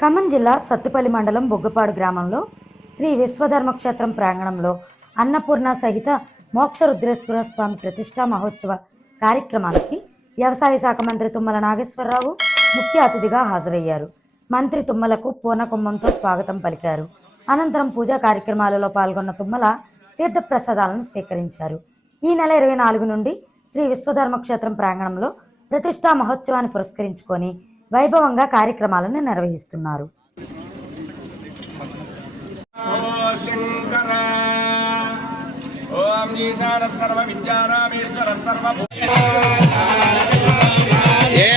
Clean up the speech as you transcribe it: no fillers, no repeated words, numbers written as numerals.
ఖమ్మం జిల్లా సత్తుపల్లి మండలం బొగ్గపాడు గ్రామంలో శ్రీ విశ్వధర్మక్షేత్రం ప్రాంగణంలో అన్నపూర్ణ సహిత మోక్ష రుద్రేశ్వర స్వామి ప్రతిష్టా మహోత్సవ కార్యక్రమానికి వ్యవసాయ శాఖ మంత్రి తుమ్మల నాగేశ్వరరావు ముఖ్య అతిథిగా హాజరయ్యారు. మంత్రి తుమ్మలకు పూర్ణకుంభంతో స్వాగతం పలికారు. అనంతరం పూజా కార్యక్రమాలలో పాల్గొన్న తుమ్మల తీర్థప్రసాదాలను స్వీకరించారు. ఈ నెల 24 నుండి శ్రీ విశ్వధర్మక్షేత్రం ప్రాంగణంలో ప్రతిష్టా మహోత్సవాన్ని పురస్కరించుకొని వైభవంగా కార్యక్రమాలను నిర్వహిస్తున్నారు. ఏ